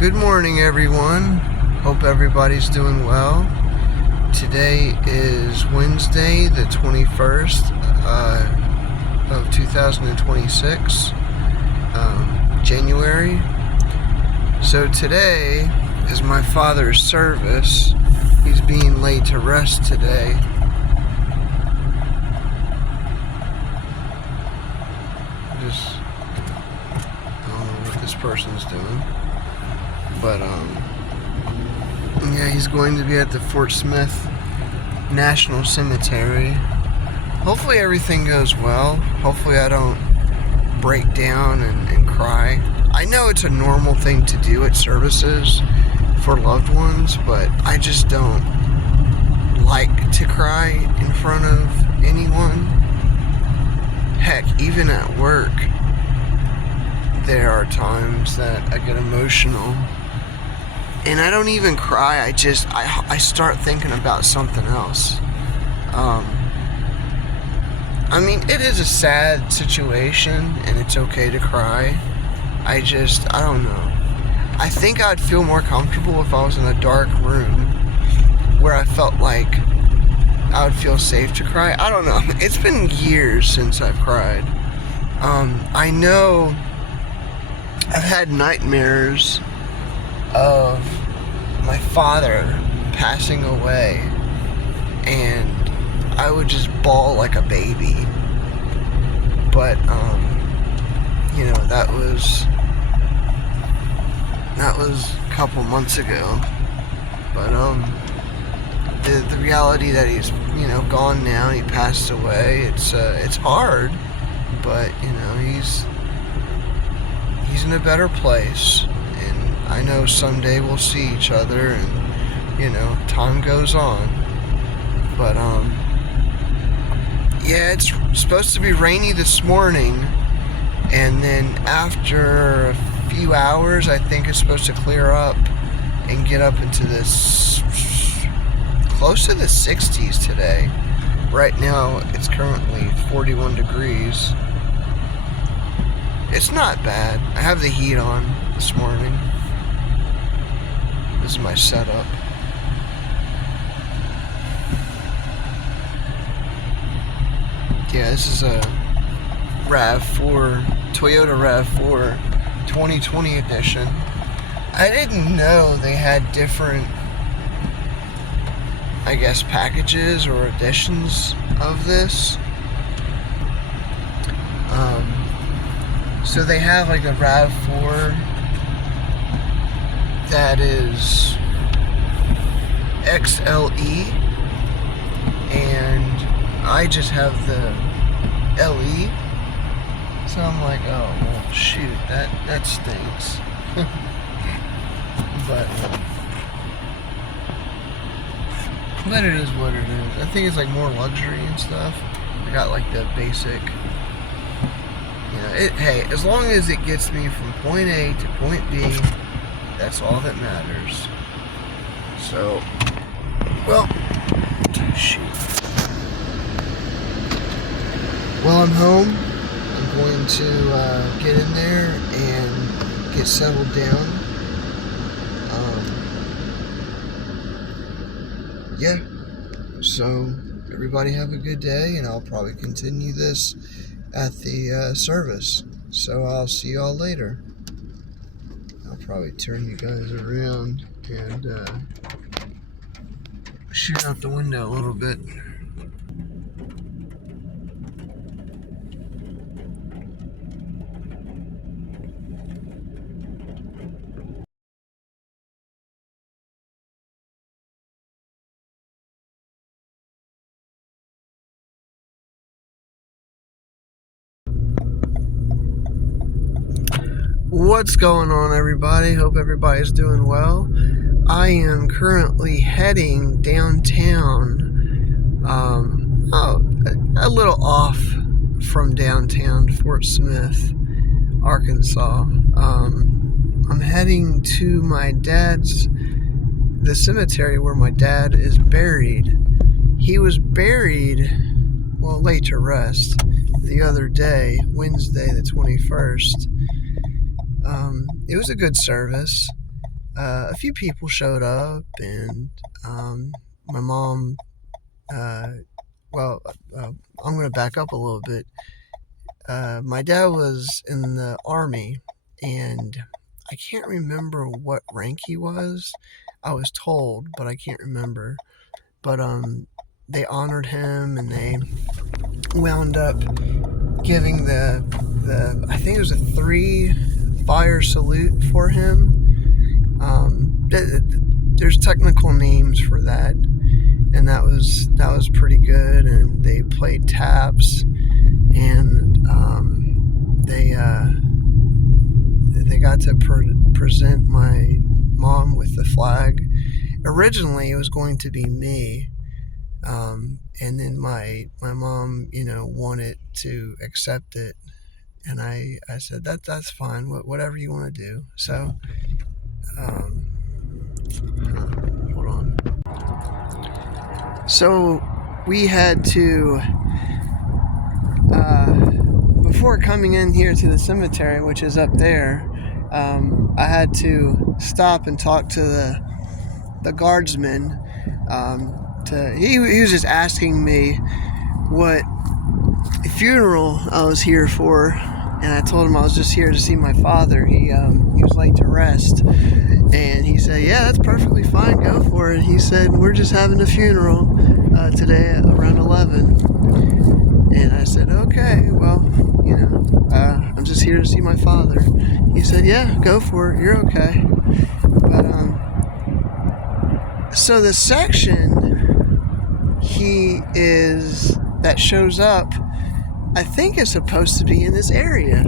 Good morning, everyone. Hope everybody's doing well. Today is Wednesday, the 21st of 2026, January. So today is my father's service. He's being laid to rest today. I don't know what this person's doing. But, yeah, he's going to be at the Fort Smith National Cemetery. Hopefully everything goes well. Hopefully I don't break down and cry. I know it's a normal thing to do at services for loved ones, but I just don't like to cry in front of anyone. Heck, even at work, there are times that I get emotional. And I don't even cry, I start thinking about something else. I mean, it is a sad situation, and it's okay to cry. I don't know. I think I'd feel more comfortable if I was in a dark room where I felt like I would feel safe to cry. I don't know. It's been years since I've cried. I know I've had nightmares of my father passing away, and I would just bawl like a baby. But that was a couple months ago. But the reality that he's gone now, he passed away. It's hard, but he's in a better place. I know someday we'll see each other, and time goes on. But yeah, it's supposed to be rainy this morning, and then after a few hours I think it's supposed to clear up and get up into this close to the 60s today. Right now it's currently 41 degrees. It's not bad. I have the heat on this morning. This is my setup. Yeah, this is a RAV4, Toyota RAV4 2020 edition. I didn't know they had different, packages or editions of this. So they have like a RAV4 that is XLE, and I just have the LE. So I'm like, oh well, shoot, that stinks. but it is what it is. I think it's like more luxury and stuff. I got like the basic. Hey, as long as it gets me from point A to point B, that's all that matters. So, well, shoot. Well, I'm home. I'm going to get in there and get settled down. Yeah. So, everybody have a good day, and I'll probably continue this at the service. So, I'll see y'all later. I'll probably turn you guys around and shoot out the window a little bit. What's going on, everybody? Hope everybody's doing well. I am currently heading downtown, a little off from downtown Fort Smith, Arkansas. I'm heading to the cemetery where my dad is buried. He was buried, laid to rest the other day, Wednesday the 21st. It was a good service. a few people showed up, and my mom. Well, I'm going to back up a little bit. My dad was in the Army, and I can't remember what rank he was. I was told, but I can't remember. But they honored him, and they wound up giving the I think it was a 3 fire salute for him. There's technical names for that, and that was pretty good. And they played taps, and they got to present my mom with the flag. Originally, it was going to be me, and then my mom, wanted to accept it, and I said that's fine, whatever you want to do. So, hold on. So we had to, before coming in here to the cemetery, which is up there, I had to stop and talk to the guardsman. He was just asking me what funeral I was here for, and I told him I was just here to see my father. He was late to rest, and he said, "Yeah, that's perfectly fine. Go for it." He said, "We're just having a funeral today at around 11." And I said, "Okay, well, I'm just here to see my father." He said, "Yeah, go for it. You're okay." But so the section that shows up, I think is supposed to be in this area.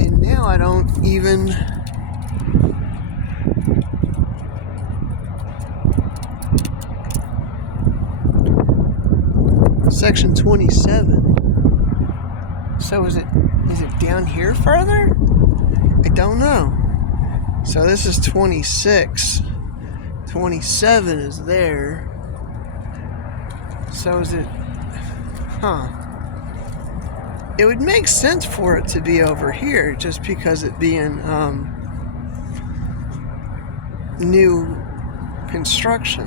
And now I don't even... Section 27. So is it down here further? I don't know. So this is 26. 27 is there. So is it... It would make sense for it to be over here, just because it being new construction.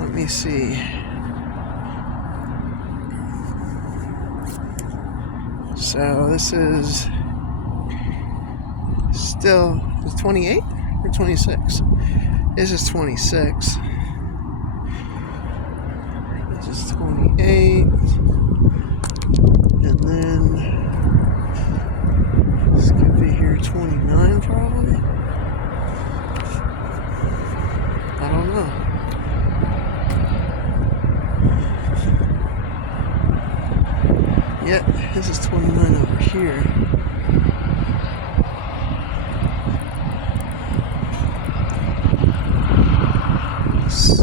Let me see. So this is still 28 or 26? This is 26. This is 28. And then this could be here 29 probably. I don't know. Yep, this is 29 over here. Let's see.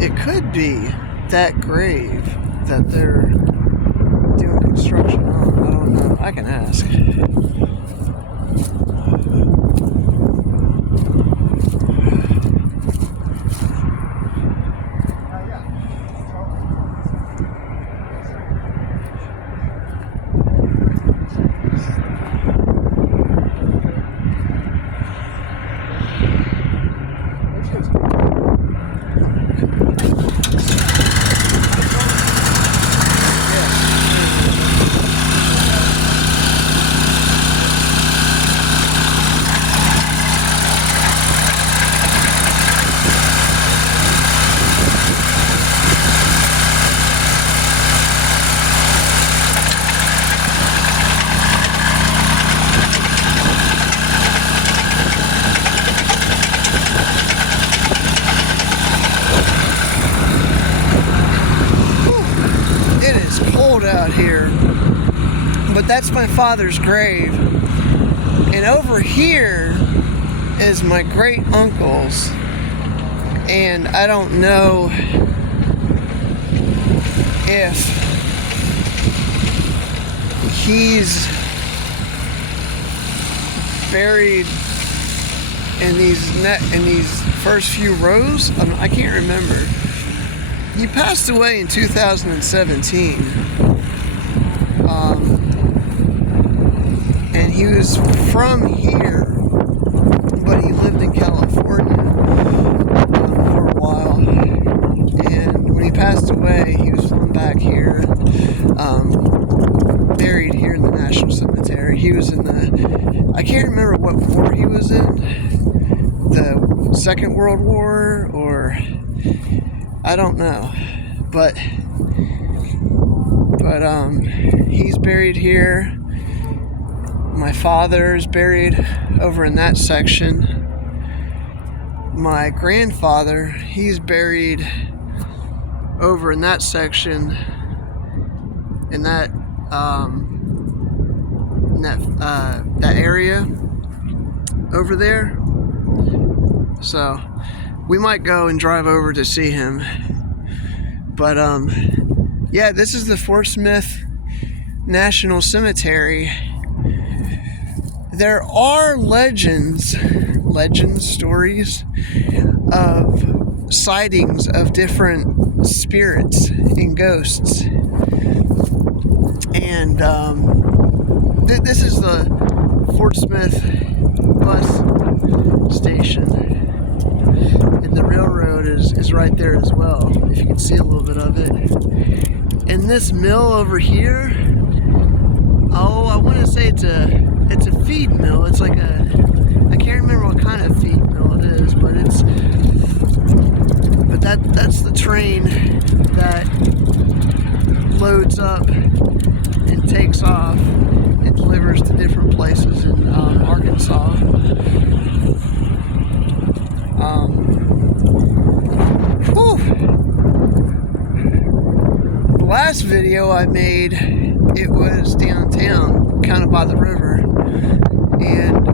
It could be that grave that they're doing construction on. I don't know. I can ask. Out here, but that's my father's grave, and over here is my great uncle's, and I don't know if buried in these first few rows. I can't remember. He passed away in 2017. And he was from here, but he lived in California for a while. And when he passed away, he was flown back here, buried here in the National Cemetery. He was in I can't remember what war he was in, the Second World War, or I don't know, but he's buried here. My father is buried over in that section. My grandfather, he's buried over in that section, in that that area over there. So we might go and drive over to see him. But yeah, this is the Fort Smith National Cemetery. There are legends, stories of sightings of different spirits and ghosts. And this is the Fort Smith bus station. And the railroad is right there as well, if you can see a little bit of it. And this mill over here, I want to say it's a feed mill. It's like I can't remember what kind of feed mill it is, but that's the train that loads up and takes off and delivers to different places in Arkansas. The last video I made, it was downtown, kind of by the river, and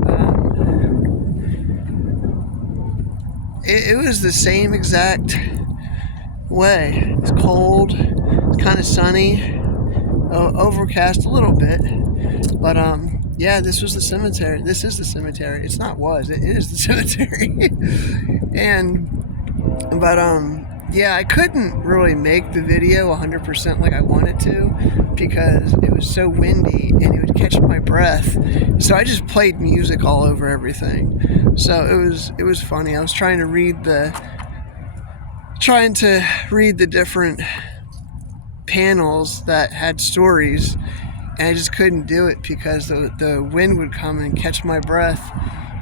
it was the same exact way. It's cold, it's kind of sunny, overcast a little bit, but yeah, this was the cemetery. This is the cemetery. It's not was, it is the cemetery. Yeah, I couldn't really make the video 100% like I wanted to because it was so windy and it would catch my breath. So I just played music all over everything. So it was funny. I was trying to read the different panels that had stories, and I just couldn't do it because the wind would come and catch my breath.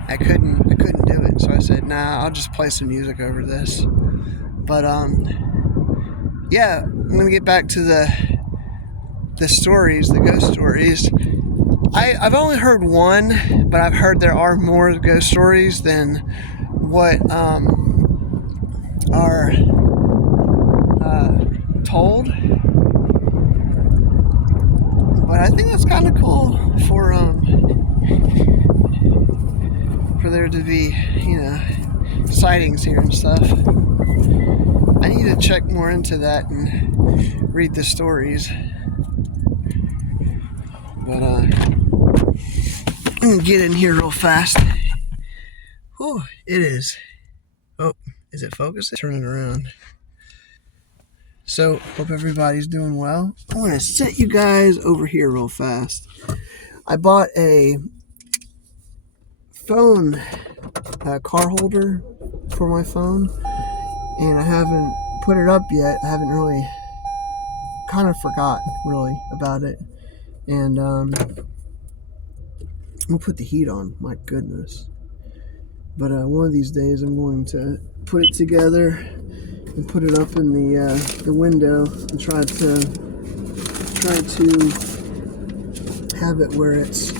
I couldn't do it. So I said, nah, I'll just play some music over this. But yeah, I'm gonna get back to the stories, the ghost stories. I've only heard one, but I've heard there are more ghost stories than what are told. But I think that's kind of cool for there to be, sightings here and stuff. I need to check more into that and read the stories. But I'm gonna get in here real fast. Whew, it is. Oh, is it focused? Turn it around. So, hope everybody's doing well. I want to set you guys over here real fast. I bought a phone car holder for my phone, and I haven't put it up yet. I haven't really, kind of forgot really about it. And I'm gonna put the heat on, my goodness. But one of these days I'm going to put it together and put it up in the window and try to have it where it's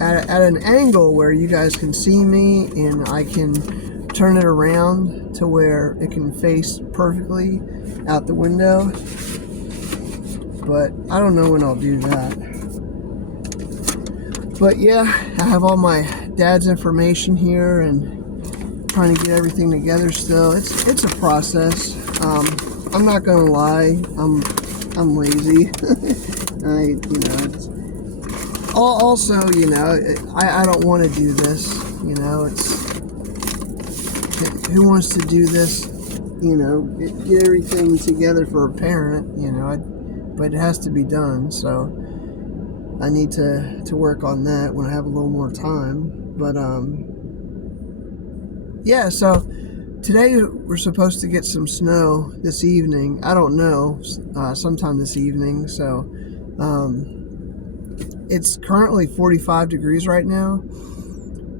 at an angle where you guys can see me, and I can turn it around to where it can face perfectly out the window. But I don't know when I'll do that. But yeah, I have all my dad's information here and trying to get everything together still. It's a process. I'm not gonna lie, I'm lazy. Also, you know, I don't want to do this. You know, who wants to do this? You know, get everything together for a parent. You know, but it has to be done. So I need to work on that when I have a little more time. But yeah. So today we're supposed to get some snow this evening. I don't know, sometime this evening. So. It's currently 45 degrees right now.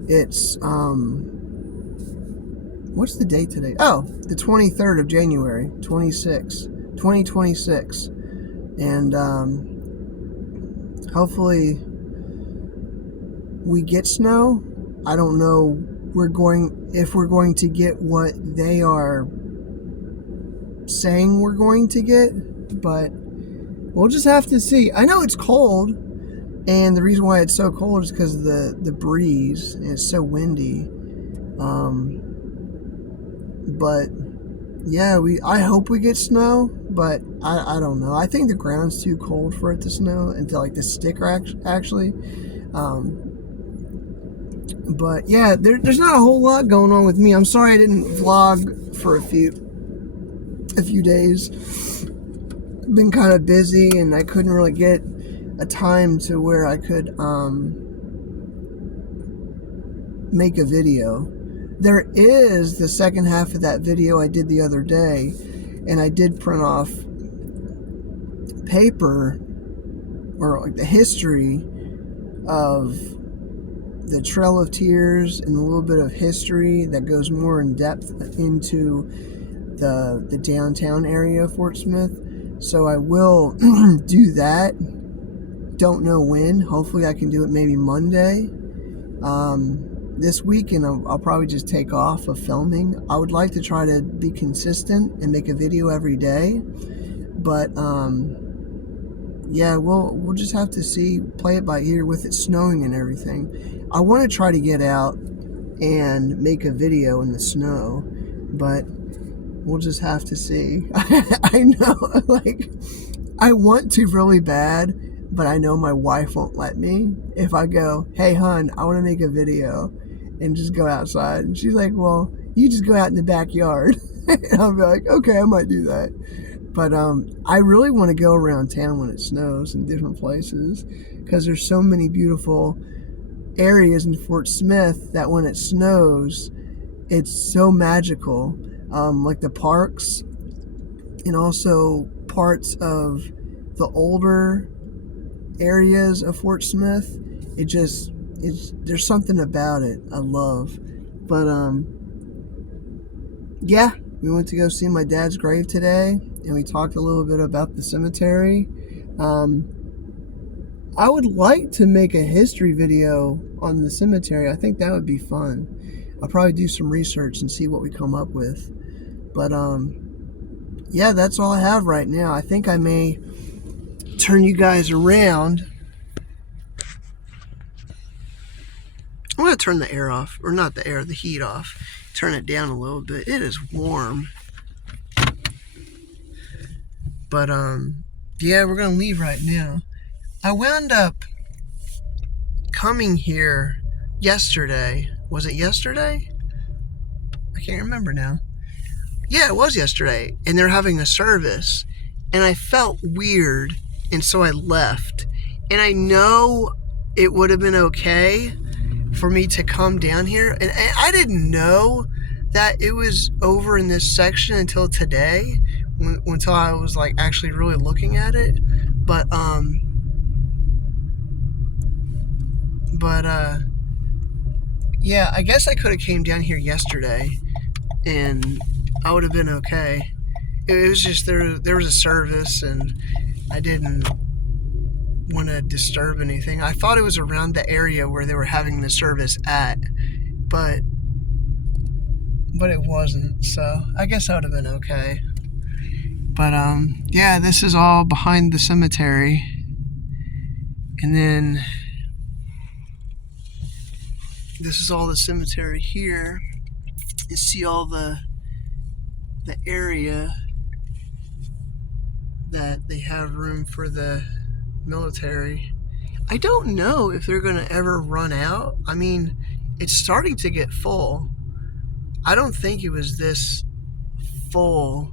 It's, what's the date today? Oh, the 23rd of January, 2026. And, hopefully we get snow. I don't know if we're going to get what they are saying we're going to get, but we'll just have to see. I know it's cold. And the reason why it's so cold is because of the breeze, and it's so windy. But yeah, I hope we get snow, but I don't know. I think the ground's too cold for it to snow until like the sticker actually. But yeah, there's not a whole lot going on with me. I'm sorry I didn't vlog for a few days. Been kind of busy, and I couldn't really get a time to where I could make a video. There is the second half of that video I did the other day, and I did print off paper, or like the history of the Trail of Tears and a little bit of history that goes more in depth into the downtown area of Fort Smith. So I will do that. Don't know when. Hopefully I can do it maybe Monday. This weekend I'll probably just take off of filming. I would like to try to be consistent and make a video every day. But yeah, we'll just have to see, play it by ear with it snowing and everything. I want to try to get out and make a video in the snow, but we'll just have to see. I know, like, I want to really bad, but I know my wife won't let me. If I go, hey, hon, I want to make a video and just go outside. And she's like, well, you just go out in the backyard. And I'll be like, okay, I might do that. But I really want to go around town when it snows in different places, because there's so many beautiful areas in Fort Smith that when it snows, it's so magical. Like the parks, and also parts of the older areas of Fort Smith. There's something about it I love. But yeah, we went to go see my dad's grave today, and we talked a little bit about the cemetery. I would like to make a history video on the cemetery. I think that would be fun. I'll probably do some research and see what we come up with. But yeah, that's all I have right now. I think I may turn you guys around. I'm going to turn the air off, or not the air, the heat off. Turn it down a little bit. It is warm. But yeah, we're going to leave right now. I wound up coming here yesterday. Was it yesterday? I can't remember now. Yeah, it was yesterday, and they're having a service, and I felt weird, and so I left. And I know it would have been okay for me to come down here, and I didn't know that it was over in this section until today, until I was like actually really looking at it. But yeah, I guess I could have came down here yesterday, and I would have been okay. It was just there was a service, and I didn't want to disturb anything. I thought it was around the area where they were having the service at, but it wasn't. So I guess I would have been okay. But yeah, this is all behind the cemetery, and then this is all the cemetery here. You see all the area that they have room for the military. I don't know if they're going to ever run out. I mean, it's starting to get full. I don't think it was this full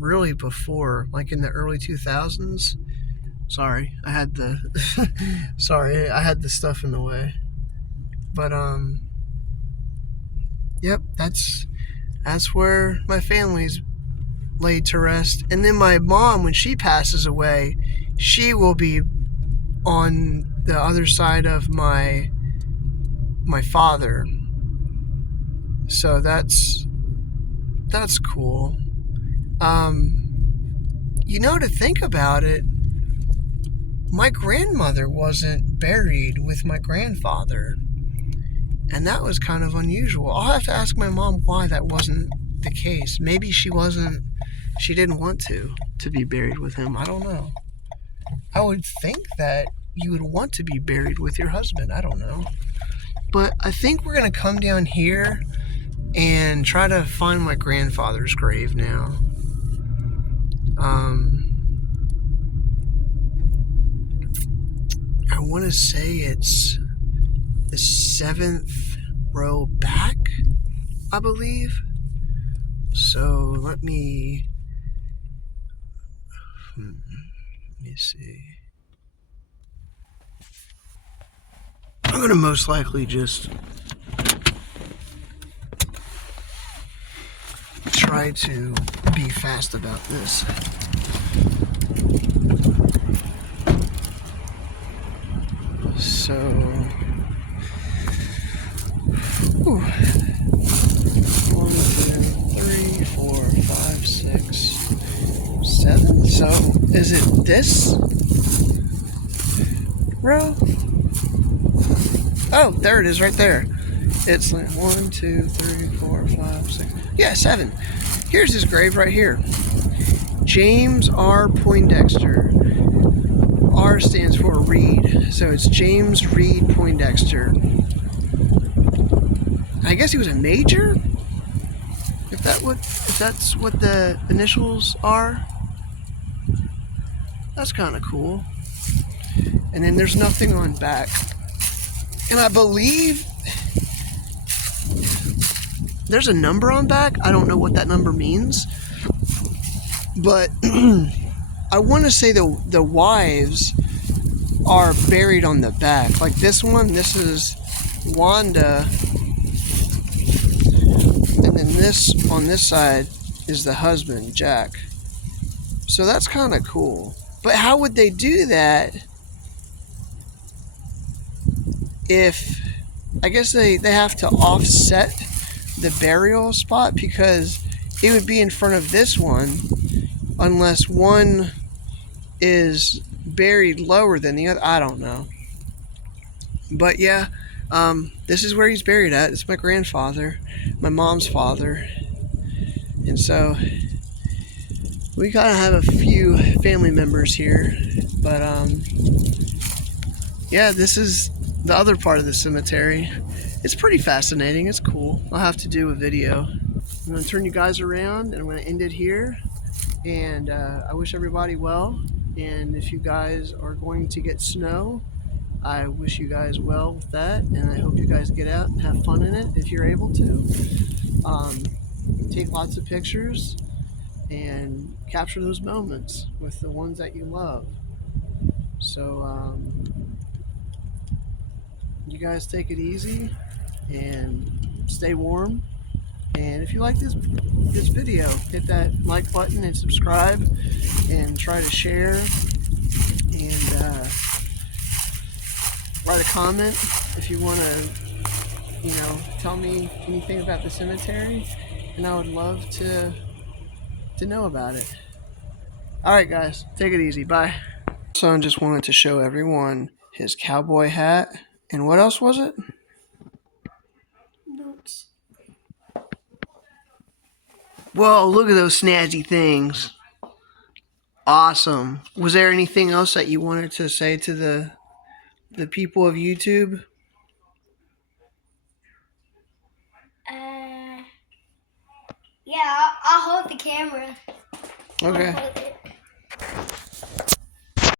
really before, like in the early 2000s. Sorry, I had the sorry, I had the stuff in the way. But yep, that's where my family's laid to rest. And then my mom, when she passes away, she will be on the other side of my father. So that's cool. To think about it, my grandmother wasn't buried with my grandfather. And that was kind of unusual. I'll have to ask my mom why that wasn't the case. Maybe she didn't want to be buried with him. I don't know. I would think that you would want to be buried with your husband. I don't know. But I think we're going to come down here and try to find my grandfather's grave now. I want to say it's the 7th row back, I believe. So let me see. I'm going to most likely just try to be fast about this. So, 1, 2, 3, 4, 5, 6, 7. So, is it this row? Oh, there it is right there. It's like 1, 2, 3, 4, 5, 6. Yeah, 7. Here's his grave right here. James R. Poindexter. R stands for Reed, so it's James Reed Poindexter. I guess he was a major? If that's what the initials are. That's kind of cool. And then there's nothing on back. And I believe there's a number on back. I don't know what that number means. But I want to say the wives are buried on the back. Like this one, this is Wanda. And then this on this side is the husband, Jack. So that's kind of cool. But how would they do that if, I guess they have to offset the burial spot, because it would be in front of this one unless one is buried lower than the other. I don't know. But yeah, this is where he's buried at. It's my grandfather, my mom's father. And so we kind of have a few family members here. But yeah, this is the other part of the cemetery. It's pretty fascinating. It's cool. I'll have to do a video. I'm going to turn you guys around and I'm going to end it here. And I wish everybody well. And if you guys are going to get snow, I wish you guys well with that. And I hope you guys get out and have fun in it if you're able to. Take lots of pictures and capture those moments with the ones that you love. So you guys take it easy and stay warm. And if you like this video, hit that like button and subscribe and try to share and write a comment if you want to, tell me anything about the cemetery, and I would love to know about it. All right, guys, take it easy. Bye. Son just wanted to show everyone his cowboy hat. And what else was it? Notes. Whoa, look at those snazzy things. Awesome. Was there anything else that you wanted to say to the people of YouTube? Yeah, I'll hold the camera. Okay.